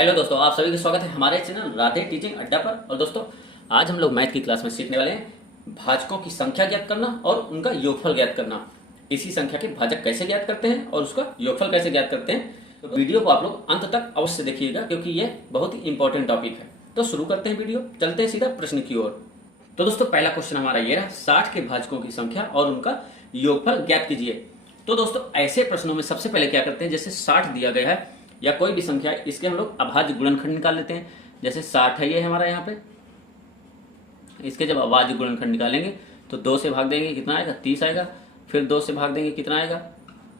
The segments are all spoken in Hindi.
हेलो दोस्तों, आप सभी का स्वागत है हमारे चैनल राधे टीचिंग अड्डा पर। और दोस्तों, आज हम लोग मैथ की क्लास में सीखने वाले हैं भाजकों की संख्या ज्ञात करना और उनका योगफल ज्ञात करना। इसी संख्या के भाजक कैसे ज्ञात करते हैं और उसका योगफल कैसे ज्ञात करते हैं, तो वीडियो को आप लोग अंत तक अवश्य देखिएगा क्योंकि यह बहुत ही इंपॉर्टेंट टॉपिक है। तो शुरू करते हैं वीडियो, चलते हैं सीधा प्रश्न की ओर। तो दोस्तों, पहला क्वेश्चन हमारा ये रहा, 60 के भाजकों की संख्या और उनका योगफल ज्ञात कीजिए। तो दोस्तों, ऐसे प्रश्नों में सबसे पहले क्या करते हैं, जैसे 60 दिया गया है या कोई भी संख्या, इसके हम लोग अभाज्य गुणनखंड निकाल लेते हैं। जैसे 60 है ये हमारा यहाँ पे, इसके जब अभाज्य गुणनखंड निकालेंगे तो 2 से भाग देंगे, कितना आएगा 30 आएगा। फिर 2 से भाग देंगे, कितना आएगा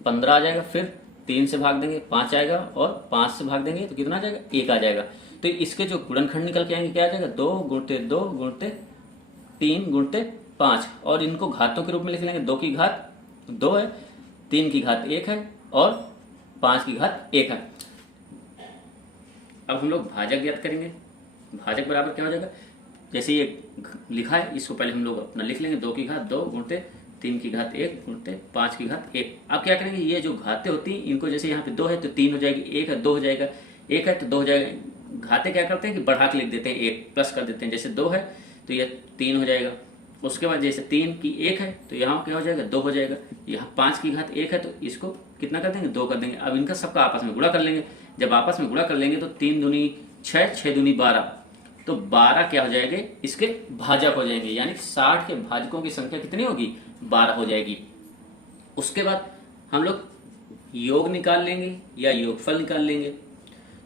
15 आ जाएगा। फिर 3 से भाग देंगे 5 आएगा, और 5 से भाग देंगे तो कितना आ जाएगा 1 आ जाएगा। तो इसके जो गुणनखंड निकल के आएंगे क्या आ जाएगा 2 गुणते 2 गुणते 3 गुणते 5, और इनको घातों के रूप में लिख लेंगे। 2 की घात 2 है, 3 की घात 1 है और 5 की घात 1 है। अब हम लोग भाजक ज्ञात करेंगे। भाजक बराबर क्या हो जाएगा, जैसे ये लिखा है इसको पहले हम लोग अपना लिख लेंगे। 2 की घात 2 गुणते 3 की घात 1 गुणते 5 की घात 1। अब क्या करेंगे, ये जो घातें होती हैं इनको, जैसे यहाँ पे 2 है तो 3 हो जाएगी, 1 है 2 हो जाएगा, 1 है तो 2 हो जाएगा। घातें क्या करते हैं कि बढ़ा के लिख देते हैं, 1 प्लस कर देते हैं। जैसे 2 है तो ये 3 हो जाएगा। उसके बाद जैसे 3 की 1 है तो यहाँ क्या हो जाएगा 2 हो जाएगा। यहाँ 5 की घात 1 है तो इसको कितना कर देंगे 2 कर देंगे। अब इनका सबका आपस में गुणा कर लेंगे। जब आपस में गुणा कर लेंगे तो 3 दूनी 6, 6 दूनी 12, तो 12 क्या हो जाएंगे इसके भाजक हो जाएंगे। यानी 60 के भाजकों की संख्या कितनी होगी 12 हो जाएगी। उसके बाद हम लोग योग निकाल लेंगे या योगफल निकाल लेंगे।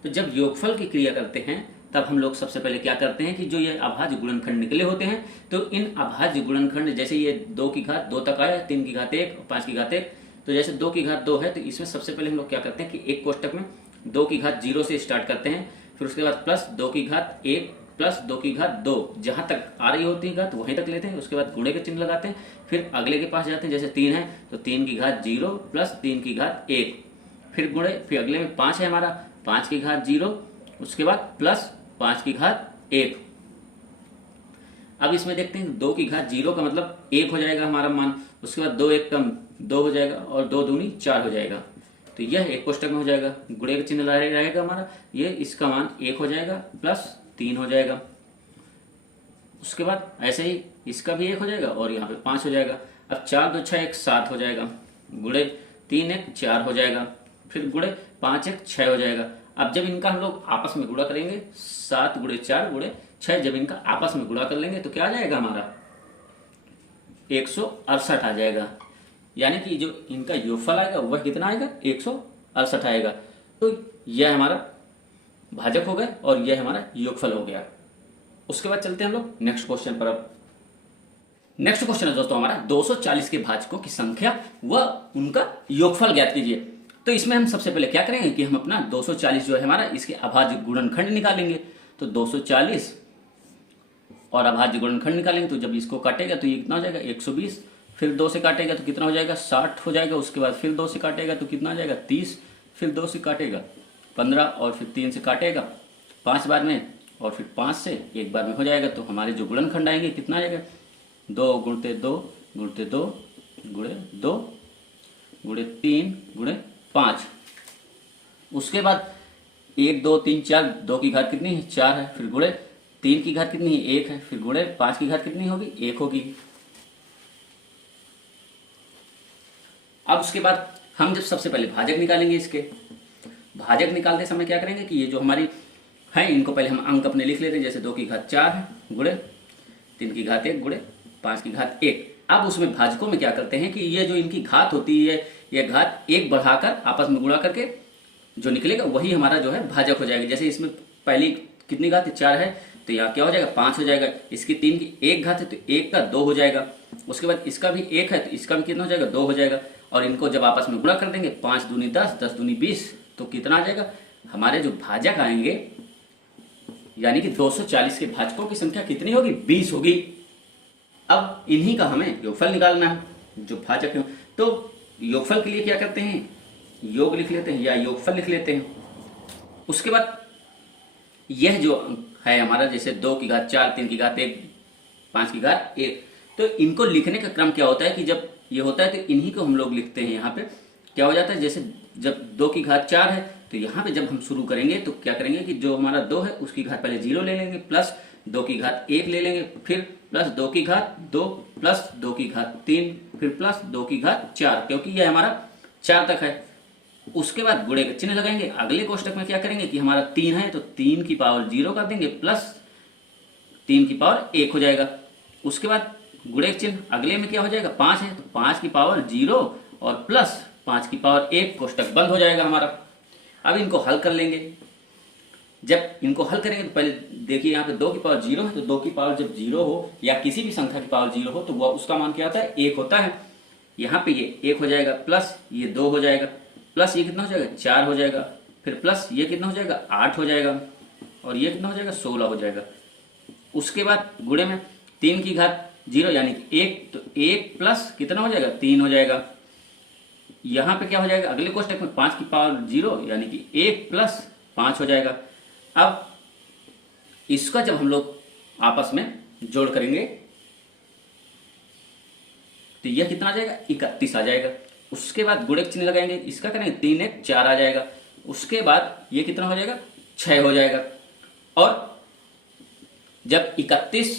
तो जब योगफल की क्रिया करते हैं तब हम लोग सबसे पहले क्या करते हैं कि जो ये अभाज्य गुणनखंड निकले होते हैं तो इन अभाज्य गुणनखंड, जैसे ये 2 की घात 2 तक आया, 3 की घात 1 और 5 की घात 1, तो जैसे 2 की घात 2 है तो इसमें सबसे पहले हम लोग क्या करते हैं कि एक कोष्टक में 2 की घात 0 से स्टार्ट करते हैं। फिर उसके बाद प्लस 2 की घात 1 प्लस 2 की घात 2, जहां तक आ रही होती है घात वहीं तक लेते हैं। उसके बाद गुणे के चिन्ह लगाते हैं। फिर अगले के पास जाते हैं, जैसे 3 है तो 3 की घात 0 प्लस 3 की घात 1, फिर गुणे। फिर अगले में 5 है हमारा, 5 की घात 0, उसके बाद प्लस 5 की घात 1। अब इसमें देखते हैं 2 की घात 0 का मतलब 1 हो जाएगा हमारा मान। उसके बाद 2 1 कम 2 हो जाएगा और 2 दूनी 4 हो जाएगा। तो यह एक कोष्टक में हो जाएगा, गुणे का चिन्ह रहेगा हमारा, ये इसका मान 1 हो जाएगा प्लस 3 हो जाएगा। उसके बाद ऐसे ही इसका भी 1 हो जाएगा और यहाँ पे 5 हो जाएगा। अब 4 2 6 1 7 हो जाएगा, गुणे 3 1 4 हो जाएगा, फिर गुणे 5 1 6 हो जाएगा। अब जब इनका हम लोग आपस में गुणा करेंगे, 7 गुणे 4 गुणे 6, जब इनका आपस में गुणा कर लेंगे तो क्या आ जाएगा हमारा 168 आ जाएगा। यानी कि जो इनका योगफल आएगा वह कितना आएगा 168 आएगा। तो यह हमारा भाजक हो गया और यह हमारा योगफल हो गया। उसके बाद चलते हैं हम लोग नेक्स्ट क्वेश्चन पर। अब नेक्स्ट क्वेश्चन है दोस्तों हमारा 240 के भाजकों की संख्या व उनका योगफल ज्ञात कीजिए। तो इसमें हम सबसे पहले क्या करेंगे कि हम अपना 240 जो है हमारा, इसके अभाज्य गुणनखंड निकालेंगे। तो 240 और अभाज्य गुणनखंड निकालेंगे, तो जब इसको काटेगा तो ये कितना हो जाएगा 120। फिर 2 से काटेगा तो कितना हो जाएगा 60 हो जाएगा। उसके बाद फिर 2 से काटेगा तो कितना आ जाएगा 30, फिर 2 से काटेगा 15, और फिर 3 से काटेगा 5 बार में, और फिर 5 से 1 बार में हो जाएगा। तो हमारे जो गुणनखंड आएंगे कितना आ जाएगा 2 गुणते 2 गुणते 2 गुणे 2 गुणे 3 गुणे 5। उसके बाद 1 2 3 4, 2 की घात कितनी है 4 है, फिर गुणे 3 की घात कितनी है 1 है, फिर गुणे 5 की घात कितनी होगी 1 होगी। अब उसके बाद हम जब सबसे पहले भाजक निकालेंगे, इसके भाजक निकालते समय क्या करेंगे कि ये जो हमारी है इनको पहले हम अंक अपने लिख लेते हैं। जैसे 2 की घात 4 है, गुणे 3 की घात 1 गुणे 5 की घात 1। अब उसमें भाजकों में क्या करते हैं कि ये जो इनकी घात होती है, ये घात 1 बढ़ाकर आपस में गुणा करके जो निकलेगा वही हमारा जो है भाजक हो जाएगा। जैसे इसमें पहली कितनी घात है 4 है, तो यहाँ क्या हो जाएगा 5 हो जाएगा। इसकी 3 की 1 घात है तो 1 का 2 हो जाएगा। उसके बाद इसका भी 1 है तो इसका भी कितना हो जाएगा 2 हो जाएगा। और इनको जब आपस में गुणा कर देंगे, 5 दूनी 10 10 दूनी 20, तो कितना आ जाएगा हमारे जो भाजक आएंगे, यानी कि 240 के भाजकों की संख्या कितनी होगी 20 होगी। अब इन्हीं का हमें योगफल निकालना है, जो भाजक है। तो योगफल के लिए क्या करते हैं, योग लिख लेते हैं या योगफल लिख लेते हैं। उसके बाद यह जो है हमारा, जैसे 2 की घात 4 3 की घात 1 5 की घात 1, तो इनको लिखने का क्रम क्या होता है कि जब ये होता है तो इन्हीं को हम लोग लिखते हैं। यहाँ पे क्या हो जाता है, जैसे जब 2 की घात 4 है तो यहाँ पे जब हम शुरू करेंगे तो क्या करेंगे कि जो हमारा 2 है उसकी घात पहले 0 ले लेंगे, प्लस 2 की घात 1 ले लेंगे, फिर प्लस 2 की घात 2, प्लस 2 की घात 3, फिर प्लस 2 की घात 4, क्योंकि यह हमारा 4 तक है। उसके बाद गुणे का चिन्ह लगाएंगे। अगले कोष्टक में क्या करेंगे कि हमारा 3 है तो 3 की पावर 0 कर देंगे, प्लस 3 की पावर 1 हो जाएगा। उसके बाद गुणे का चिन्ह अगले में क्या हो जाएगा, 5 है तो 5 की पावर 0 और प्लस 5 की पावर 1, कोष्टक बंद हो जाएगा हमारा। अब इनको हल कर लेंगे। जब इनको हल करेंगे तो पहले देखिए यहाँ पे 2 की पावर 0 है तो 2 की पावर जब 0 हो या किसी भी संख्या की पावर 0 हो तो वह उसका मान क्या होता है, 1 होता है। यहाँ पे ये 1 हो जाएगा, प्लस ये 2 हो जाएगा, प्लस ये कितना हो जाएगा, 4 हो जाएगा, फिर प्लस ये कितना हो जाएगा, 8 हो जाएगा, और ये कितना हो जाएगा, 16 हो जाएगा। उसके बाद गुणे में 3 की घात 0 यानी कि 1, तो 1 प्लस कितना हो जाएगा, 3 हो जाएगा। यहाँ पे क्या हो जाएगा, अगले कोष्टक में 5 की पावर 0 यानी कि 1 प्लस 5 हो जाएगा। अब इसका जब हम लोग आपस में जोड़ करेंगे तो यह कितना आ जाएगा, 31 आ जाएगा। उसके बाद गुणे का चिन्ह लगाएंगे, इसका करेंगे 3 1 4 आ जाएगा। उसके बाद ये कितना हो जाएगा, 6 हो जाएगा। और जब 31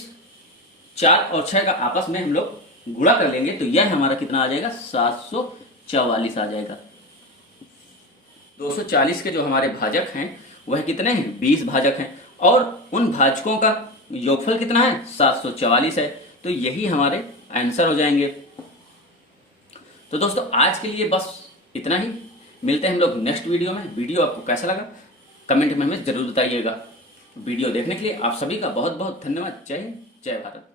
4 और 6 का आपस में हम लोग गुणा कर लेंगे तो यह हमारा कितना आ जाएगा, 744 आ जाएगा। 240 के जो हमारे भाजक हैं वह कितने हैं, 20 भाजक हैं, और उन भाजकों का योगफल कितना है, 744 है। तो यही हमारे आंसर हो जाएंगे। तो दोस्तों आज के लिए बस इतना ही। मिलते हैं हम लोग नेक्स्ट वीडियो में। वीडियो आपको कैसा लगा कमेंट में हमें जरूर बताइएगा। वीडियो देखने के लिए आप सभी का बहुत बहुत धन्यवाद। जय हिंद, जय भारत।